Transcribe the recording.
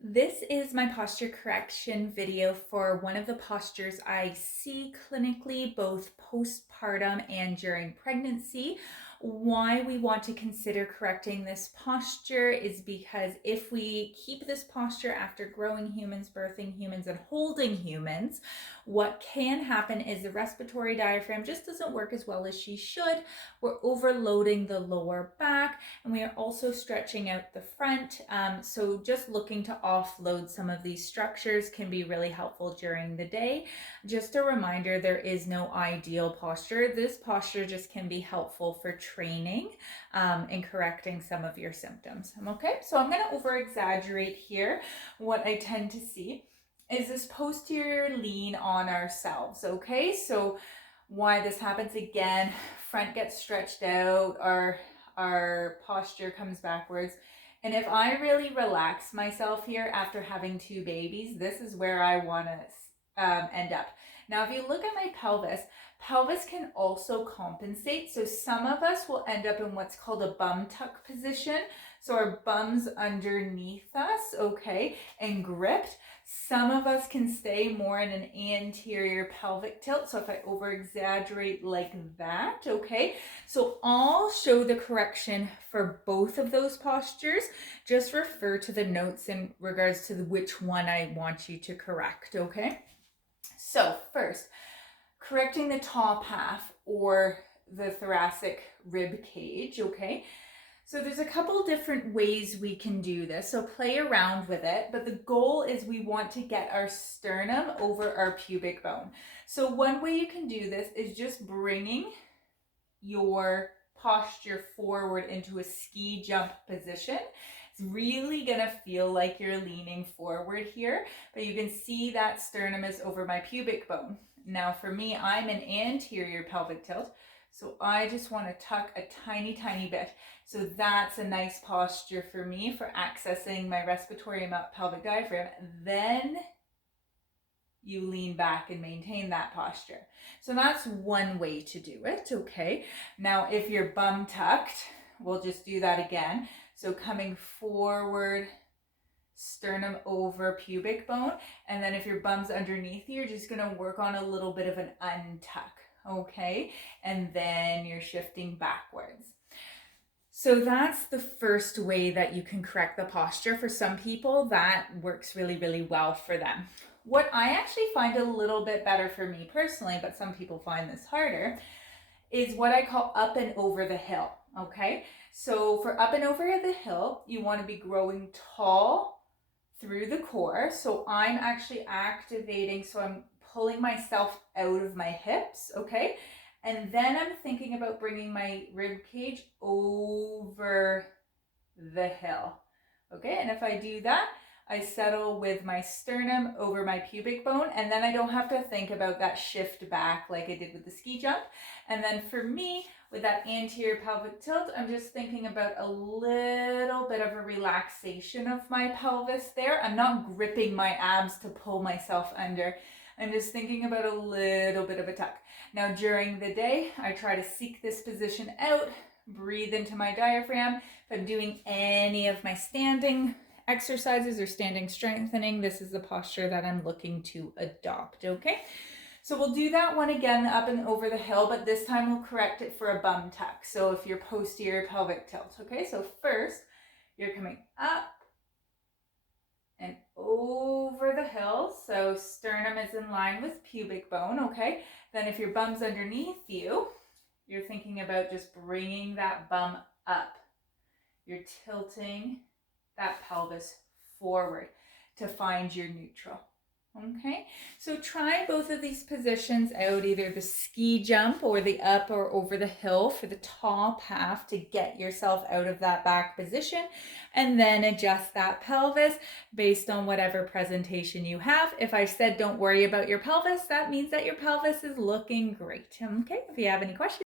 This is my posture correction video for one of the postures I see clinically, both postpartum and during pregnancy. Why we want to consider correcting this posture is because if we keep this posture after growing humans, birthing humans, and holding humans, what can happen is the respiratory diaphragm just doesn't work as well as she should. We're overloading the lower back, and we are also stretching out the front. So just looking to offload some of these structures can be really helpful during the day. Just a reminder, there is no ideal posture. This posture just can be helpful for training and correcting some of your symptoms. Okay, so I'm going to over exaggerate here. What I tend to see is this posterior lean on ourselves. Okay, so why this happens again, front gets stretched out, our posture comes backwards. And if I really relax myself here after having two babies, this is where I want to end up. Now, if you look at my pelvis can also compensate. So some of us will end up in what's called a bum tuck position. So our bum's underneath us, okay, and gripped. Some of us can stay more in an anterior pelvic tilt. So if I over exaggerate like that, okay, so I'll show the correction for both of those postures. Just refer to the notes in regards to which one I want you to correct, okay? So first, correcting the top half or the thoracic rib cage, okay? So there's a couple different ways we can do this, so play around with it, but the goal is we want to get our sternum over our pubic bone. So one way you can do this is just bringing your posture forward into a ski jump position. It's really gonna feel like you're leaning forward here, but you can see that sternum is over my pubic bone. Now for me, I'm an anterior pelvic tilt, so I just want to tuck a tiny bit. So that's a nice posture for me for accessing my respiratory pelvic diaphragm. Then you lean back and maintain that posture. So that's one way to do it, okay? Now, if you're bum tucked, we'll just do that again. So coming forward, sternum over pubic bone, and then if your bum's underneath you, you're just gonna work on a little bit of an untuck, okay? And then you're shifting backwards. So that's the first way that you can correct the posture. For some people, that works really well for them. What I actually find a little bit better for me personally, but some people find this harder, is what I call up and over the hill, okay? So for up and over the hill, you want to be growing tall through the core. So I'm actually activating, so I'm pulling myself out of my hips, okay? And then I'm thinking about bringing my rib cage over the hill, okay? And if I do that, I settle with my sternum over my pubic bone, and then I don't have to think about that shift back like I did with the ski jump. And then for me, with that anterior pelvic tilt, I'm just thinking about a little bit of a relaxation of my pelvis there. I'm not gripping my abs to pull myself under. I'm just thinking about a little bit of a tuck. Now during the day, I try to seek this position out, breathe into my diaphragm. If I'm doing any of my standing exercises or standing strengthening, this is the posture that I'm looking to adopt, okay? So we'll do that one again, up and over the hill, but this time we'll correct it for a bum tuck. So if you're posterior pelvic tilt, okay? So first, you're coming up and over the hill. So sternum is in line with pubic bone, okay? Then if your bum's underneath you, you're thinking about just bringing that bum up. You're tilting that pelvis forward to find your neutral. Okay, so try both of these positions out, either the ski jump or the up or over the hill for the top half to get yourself out of that back position, and then adjust that pelvis based on whatever presentation you have. If I said don't worry about your pelvis, that means that your pelvis is looking great. Okay, if you have any questions,